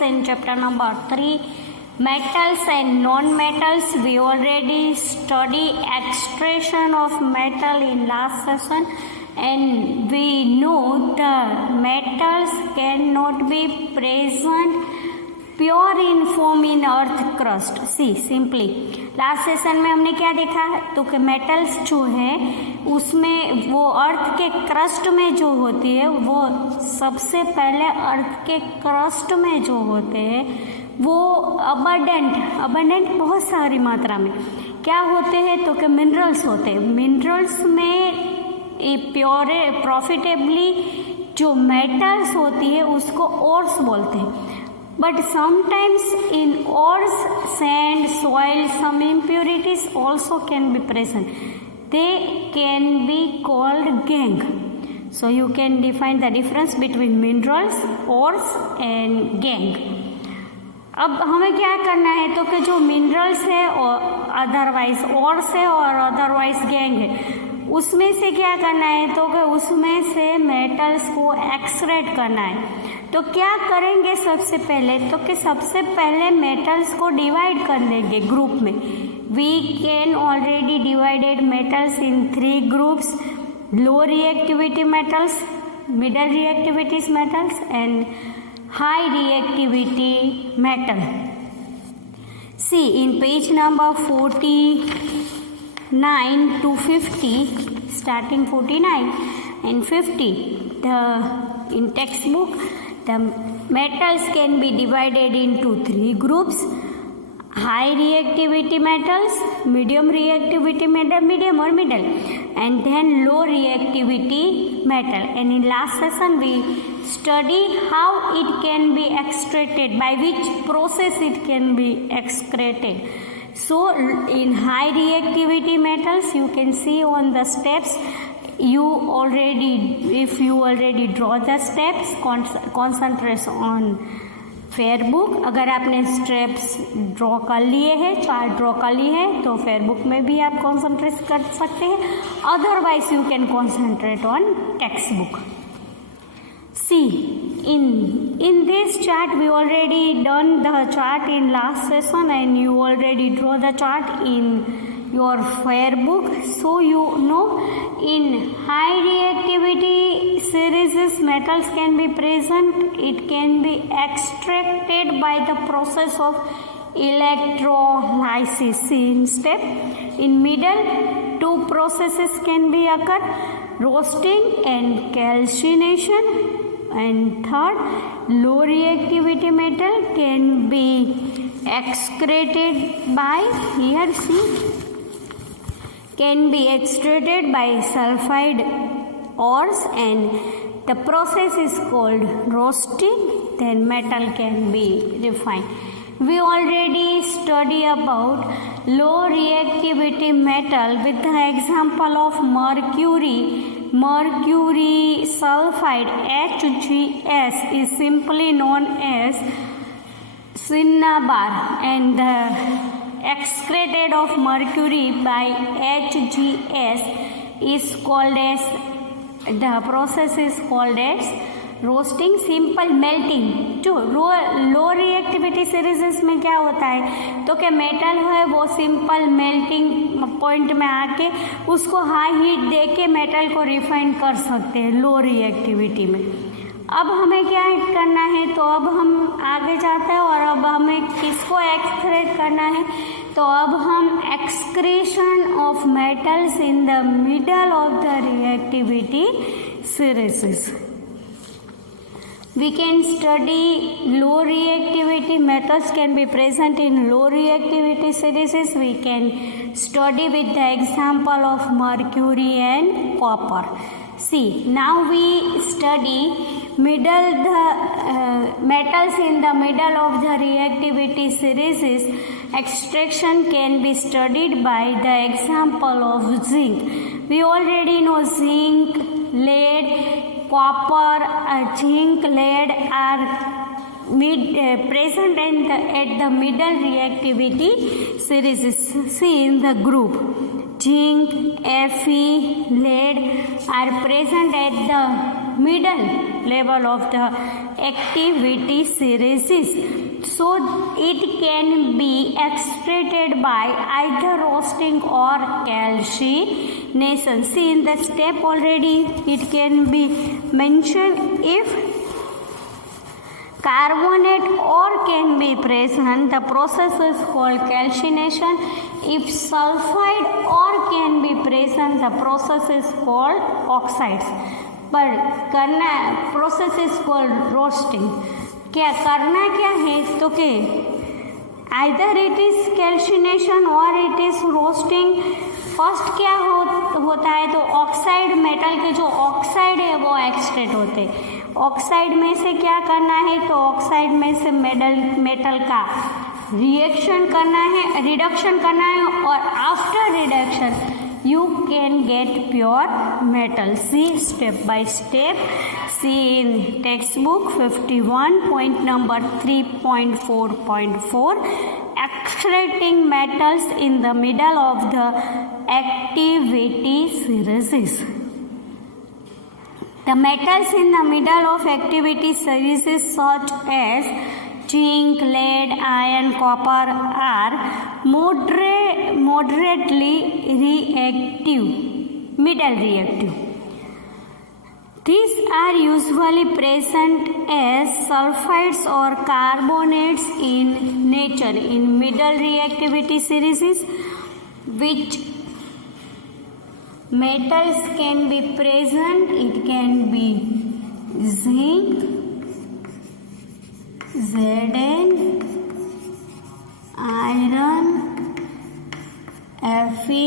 metals in chapter number 3, metals and non-metals. We already study extraction of metal in last session, and we know the metals cannot be present pure in form in earth crust. See simply last session में हमने क्या देखा तो कि metals जो है उसमें वो अर्थ के क्रस्ट में जो होती है वो सबसे पहले अर्थ के क्रस्ट में जो होते हैं वो अबंडेंट बहुत सारी मात्रा में क्या होते हैं तो कि मिनरल्स होते हैं. मिनरल्स में प्योर प्रॉफिटेबली जो मेटल्स होती है उसको ओर्स बोलते हैं. But sometimes in ores, sand, soil, some impurities also can be present. They can be called gangue. So you can define the difference between minerals, ores and gangue. अब हमें क्या करना है तो कि जो मिनरल्स है और अदरवाइज ओर्स है और अदरवाइज गैंग है उसमें से क्या करना है तो कि उसमें से मेटल्स को एक्सट्रैक्ट करना है. तो क्या करेंगे सबसे पहले तो कि सबसे पहले मेटल्स को डिवाइड कर देंगे ग्रुप में. We can already divided metals in 3 groups: low reactivity metals, middle reactivities metals and high reactivity metal. See in page number 49 to 50, starting 49 and 50, in textbook the metals can be divided into 3 groups: high reactivity metals, medium reactivity metal, medium or middle, and then low reactivity metal. And in last session we study how it can be extracted, by which process it can be excreted. So in high reactivity metals you can see on the steps, if you already draw the steps, concentrate on fair book. अगर आपने steps draw कर लिए हैं, chart draw कर लिए हैं तो fair book में भी आप कॉन्सेंट्रेट कर सकते हैं. Otherwise you can concentrate on text book. See in this chart we already done the chart in last session and you already draw the chart in your fair book. So you know in high reactivity series metals can be present. It can be extracted by the process of electrolysis in step. In middle 2 processes can be occur: roasting and calcination. And third, low reactivity metal can be excreted by, here see, can be extracted by sulfide ores, and the process is called roasting. Then metal can be refined. We already study about low reactivity metal with the example of mercury sulfide HGS is simply known as cinnabar, and the excreted of mercury by HGS is called as, the process is called as roasting, simple melting. जो लो reactivity series में क्या होता है तो क्या metal है वो simple melting point में आके उसको हाई हीट दे के मेटल को रिफाइन कर सकते हैं लो रिएक्टिविटी में. अब हमें क्या करना है तो अब हम आगे जाते हैं और अब हमें किसको एक्सट्रैक्ट करना है तो अब हम excretion of metals in the middle of the reactivity series. We can study low reactivity metals can be present in low reactivity series. We can study with the example of mercury and copper. See, now we study metals in the middle of the reactivity series. Extraction can be studied by the example of zinc. We already know zinc, lead, copper, zinc, lead are present at the middle reactivity series. See in the group zinc, Fe, lead are present at the middle level of the activity series. So it can be extracted by either roasting or calcination. See, in the step already it can be mentioned if carbonate ore can be present, the process is called calcination. If sulfide ore can be present, the process is called oxides. But करना process is called roasting. क्या करना क्या है तो के either it is calcination or it is roasting. First क्या होता है तो ऑक्साइड, मेटल के जो ऑक्साइड है वो एक्सट्रैक्ट होते हैं. ऑक्साइड में से क्या करना है तो ऑक्साइड में से मेटल का रिएक्शन करना है, रिडक्शन करना है, और after reduction you can get pure metal. See step by step. See in textbook 51 point number 3.4.4, extracting metals in the middle of the activity series. The metals in the middle of activity series such as zinc, lead, iron, copper are moderately reactive, middle reactive. These are usually present as sulfides or carbonates in nature. In middle reactivity series, which metals can be present? It can be zinc, Zn, iron, Fe,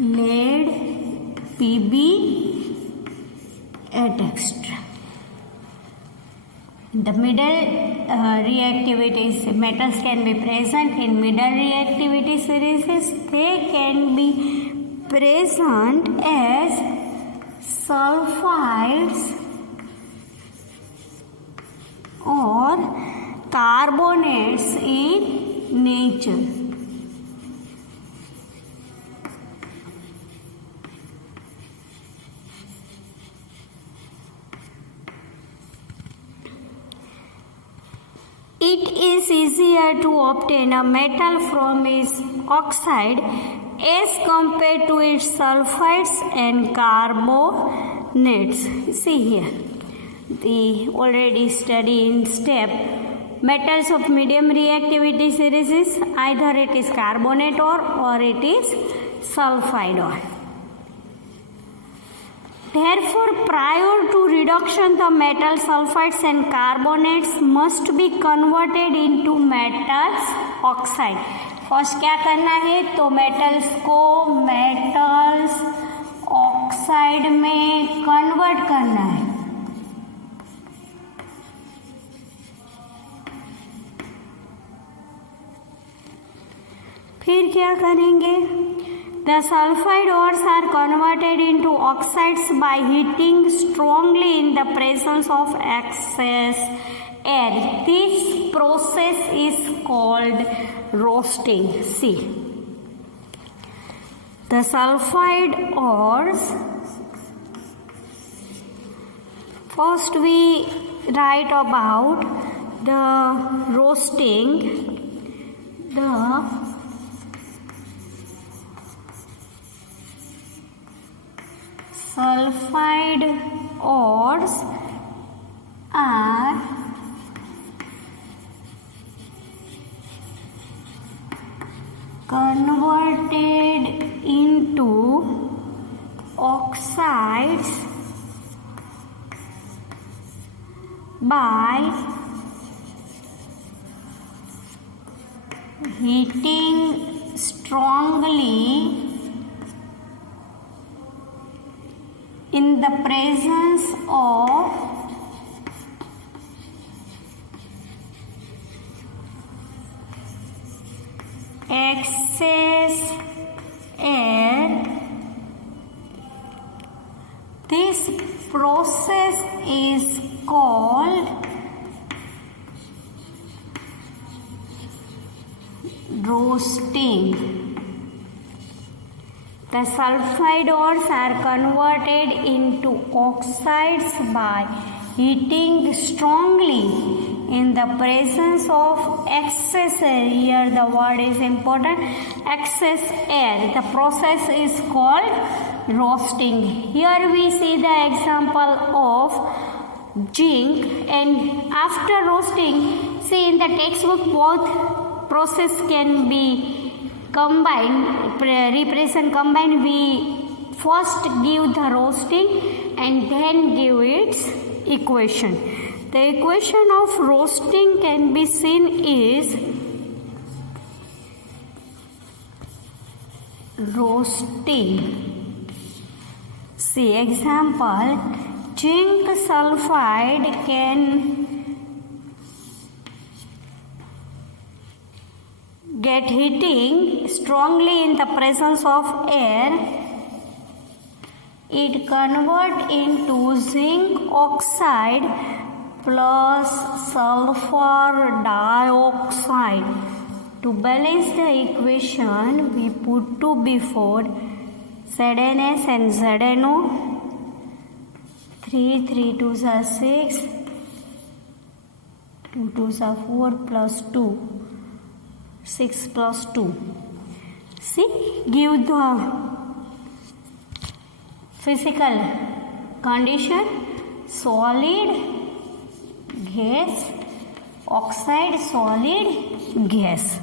lead, Pb, etc. The middle reactivities, metals can be present in middle reactivity series. They can be present as sulfides or carbonates in nature. It is easier to obtain a metal from its oxide as compared to its sulfides and carbonates. See here, we already study in step metals of medium reactivity series is either it is carbonate ore or it is sulfide ore. Therefore, prior to reduction, the metal sulfides and carbonates must be converted into metals oxide. First क्या करना है तो metals को metals oxide में convert करना है. फिर क्या करेंगे? The sulfide ores are converted into oxides by heating strongly in the presence of excess air. This process is called roasting. See, the sulfide ores, first we write about the roasting. The sulfide ores are converted into oxides by heating strongly in the presence of excess air. This process is called roasting. The sulfide ores are converted into oxides by heating strongly in the presence of excess air. Here the word is important, excess air. The process is called roasting. Here we see the example of zinc, and after roasting, see in the textbook both process can be combined, represent combined. We first give the roasting and then give its equation. The equation of roasting can be seen is roasting. See example, zinc sulfide can get heating strongly in the presence of air. It convert into zinc oxide plus sulfur dioxide. To balance the equation, we put 2 before ZnS and ZnO. 3 2s are 6, 2 2s are 4 plus 2. 6 plus 2. See, give the physical condition: solid, gas, oxide, solid, gas.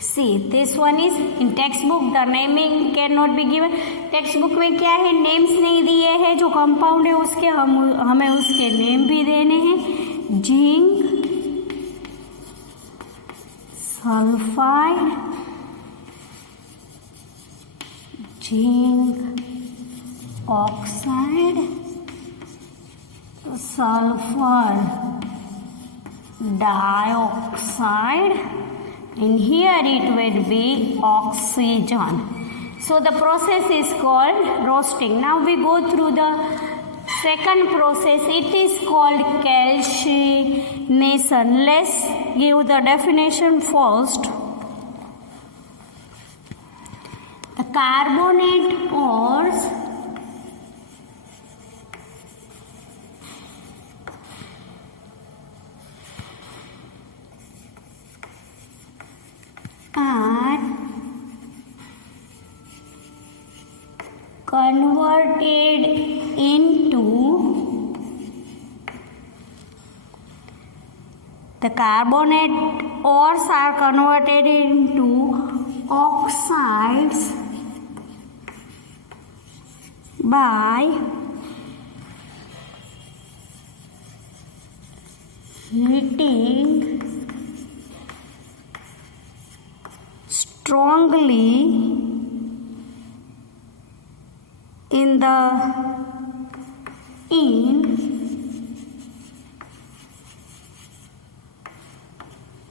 See, this one is in textbook. The naming cannot be given. Text book में क्या है, names नहीं दिए हैं. जो compound है उसके हमें उसके नेम भी देने हैं. Zinc sulfide, zinc oxide, sulfur dioxide, and here it will be oxygen. So the process is called roasting. Now we go through the second process. It is called calcination. Let's give the definition first. The carbonate ores are converted into oxides by heating strongly in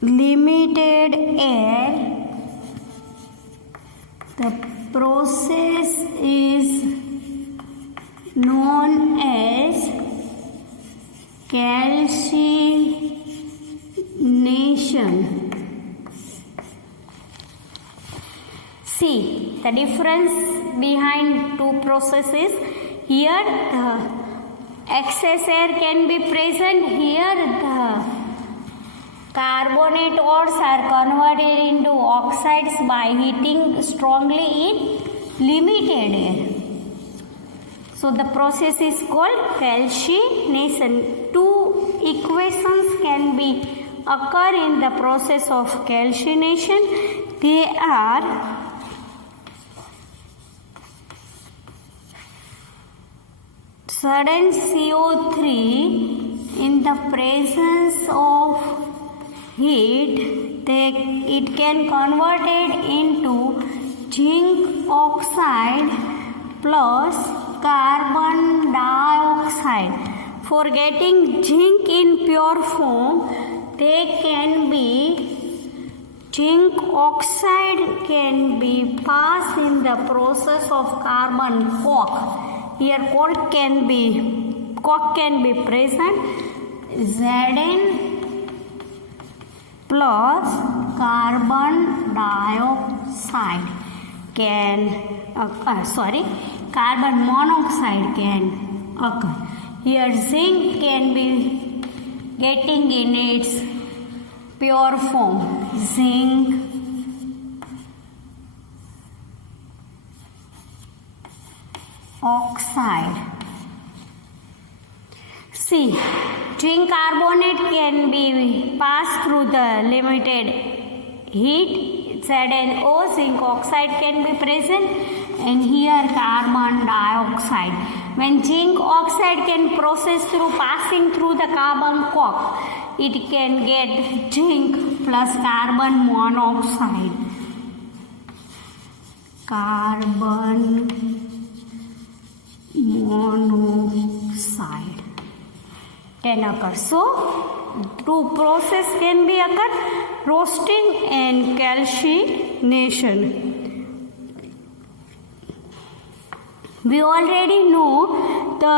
limited air. The process is known as calcination. See the difference behind two processes. Here the excess air can be present. Here the carbonate ores are converted into oxides by heating strongly in limited air. So the process is called calcination. Two equations can be occur in the process of calcination. They are sudden CO3 in the presence of heat, it can converted into zinc oxide plus carbon dioxide. For getting zinc in pure form, they can be zinc oxide can be passed in the process of carbon coke. Here coke can be present. Zn plus carbon dioxide can occur, carbon monoxide can occur. Here zinc can be getting in its pure form, zinc oxide. See, zinc carbonate can be passed through the limited heat, ZnO, zinc oxide can be present, and here carbon dioxide. When zinc oxide can process through passing through the carbon cork, it can get zinc plus carbon monoxide. Carbon monoxide can occur. So, two process can be occur, roasting and calcination. We already know the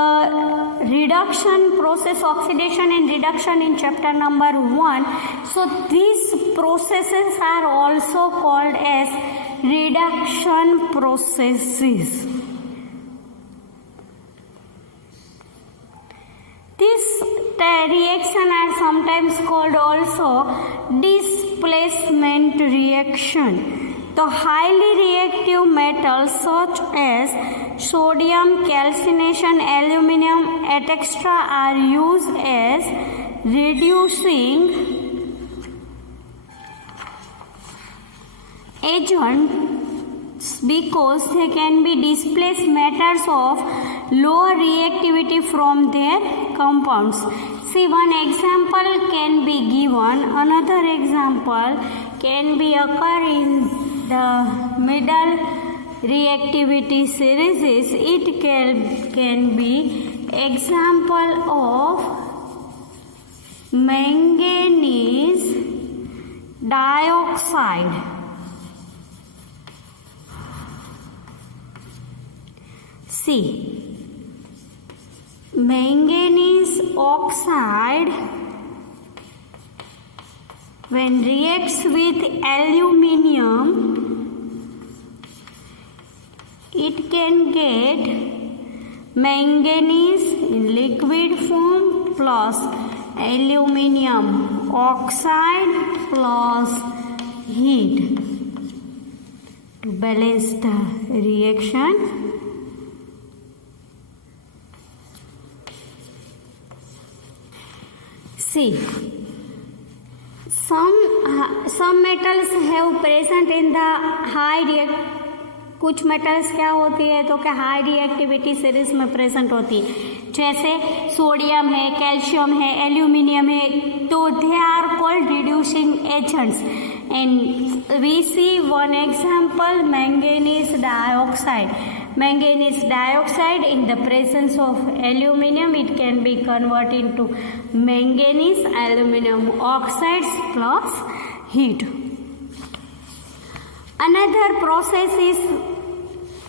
reduction process, oxidation and reduction in chapter number 1. So, these processes are also called as reduction processes. These reactions are sometimes called also displacement reaction. The highly reactive metals such as sodium, calcination, aluminum, etc. are used as reducing agents because they can be displaced matters of lower reactivity from their compounds. See, one example can be given. Another example can be occur in the middle reactivity series. It can be example of manganese dioxide. See, manganese oxide when reacts with aluminium, it can get manganese in liquid form plus aluminium oxide plus heat to balance the reaction. See, some metals have present in the high कुछ metals क्या होती है तो क्या high reactivity series में present होती है, जैसे सोडियम है, कैल्शियम है, एल्यूमिनियम है, तो they are called reducing agents. And we see one example manganese dioxide. Manganese dioxide in the presence of aluminum, it can be converted into manganese aluminum oxides plus heat. Another process is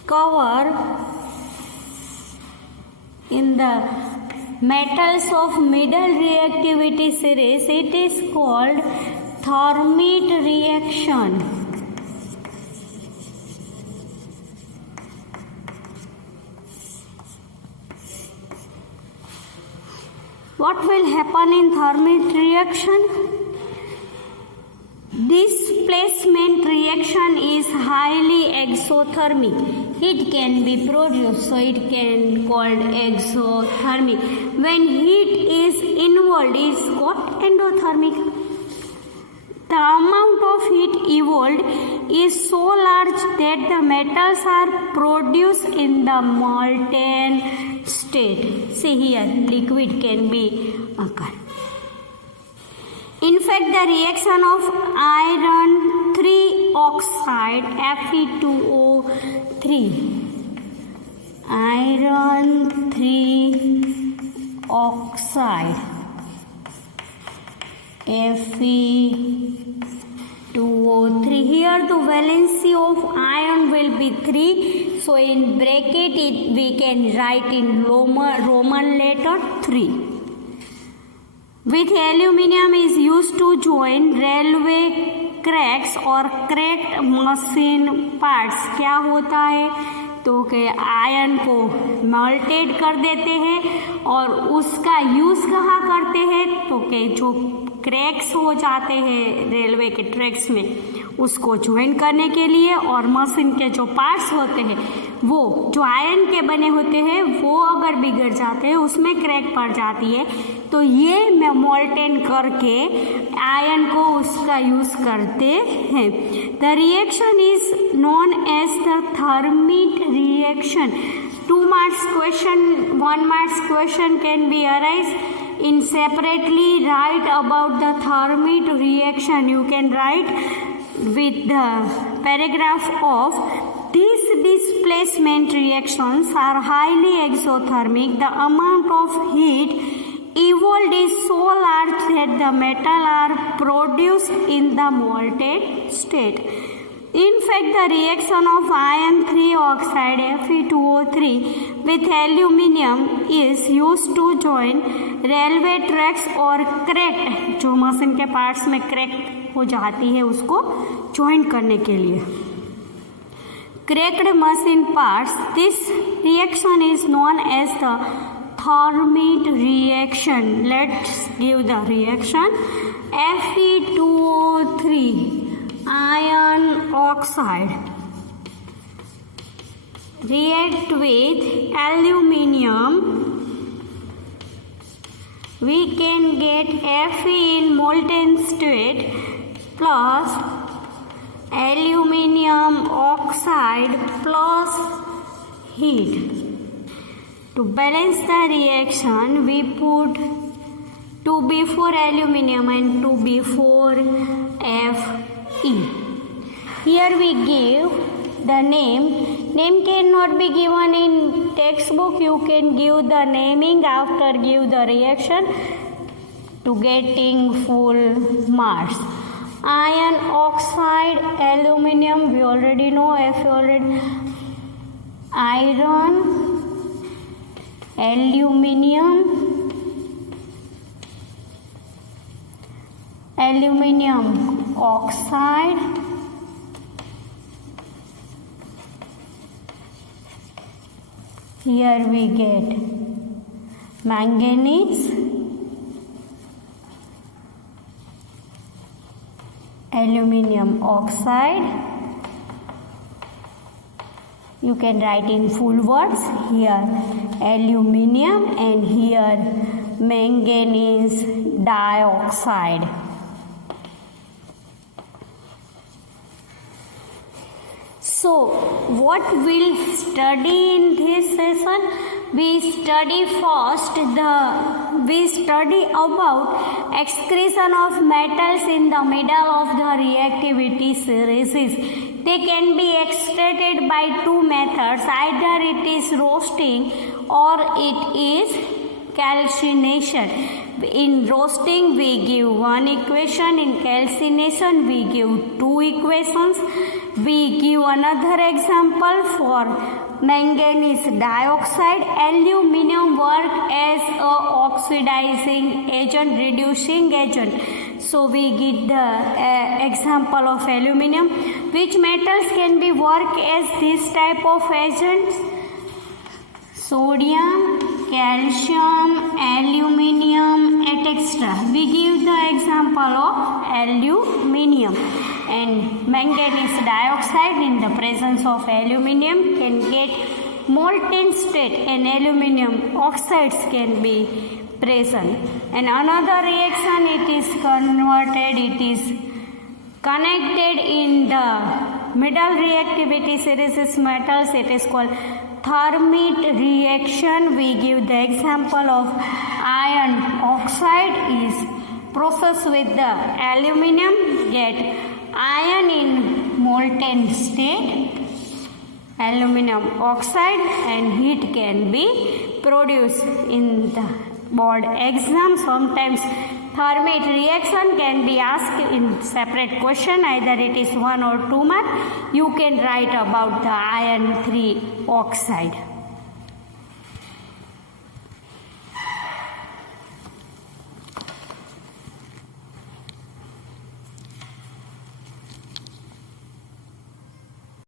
covered in the metals of middle reactivity series. It is called Thermite reaction. What will happen in Thermite reaction? Displacement reaction is highly exothermic. Heat can be produced, so it can called exothermic. When heat is involved, is called endothermic. The amount of heat evolved is so large that the metals are produced in the molten state. See here, liquid can be occur. In fact, the reaction of iron 3 oxide Fe2O3, iron 3 oxide Fe2O3. Here the valency of iron will be 3. So in bracket we can write in Roman letter 3. With aluminium is used to join railway cracks और cracked machine parts क्या होता है, तो कि ion को melted कर देते हैं और उसका यूज़ कहाँ करते हैं, तो कि जो क्रैक्स हो जाते हैं रेलवे के ट्रैक्स में उसको ज्वाइन करने के लिए, और मशीन के जो पार्ट्स होते हैं वो जो आयरन के बने होते हैं वो अगर बिगड़ जाते हैं, उसमें क्रैक पड़ जाती है, तो ये मोल्टेन करके आयरन को उसका यूज़ करते हैं। The reaction is known as the thermite reaction. 2 marks question, 1 marks question can be arise in separately write about the thermit reaction. You can write with the paragraph of these displacement reactions are highly exothermic. The amount of heat evolved is so large that the metal are produced in the molten state. In fact, the reaction of iron 3 oxide Fe2O3 with aluminium is used to join railway tracks or cracked, जो machine के parts में crack हो जाती है उसको join करने के लिए। Cracked machine parts. This reaction is known as the Thormit reaction. Let's give the reaction. Fe2O3 iron oxide react with aluminium. We can get Fe in molten state plus aluminium oxide plus heat. To balance the reaction, we put 2B4 aluminium and 2B4 Fe. Here we give the name. Name cannot be given in textbook. You can give the naming after give the reaction to getting full marks. Iron oxide, aluminium, we already know. Fe already. Iron, aluminium, aluminium oxide, here we get manganese, aluminium oxide. You can write in full words here aluminium and here manganese dioxide. So what we'll study in this session? We study about excretion of metals in the middle of the reactivity series. They can be extracted by 2 methods. Either it is roasting or it is calcination. In roasting we give 1 equation, in calcination we give 2 equations. We give another example for manganese dioxide. Aluminium work as a oxidizing agent, reducing agent. So we give the example of aluminium. Which metals can be work as this type of agents? Sodium, calcium, aluminium, etc. We give the example of aluminium. And manganese dioxide in the presence of aluminium can get molten state and aluminium oxides can be present. And another reaction, it is converted, it is connected in the middle reactivity series metals. It is called Thermit reaction. We give the example of iron oxide is processed with the aluminium, get iron in molten state, aluminium oxide, and heat can be produced in the board exam. Sometimes Thermit reaction can be asked in separate question, either it is 1 or 2 mark. You can write about the iron 3 oxide.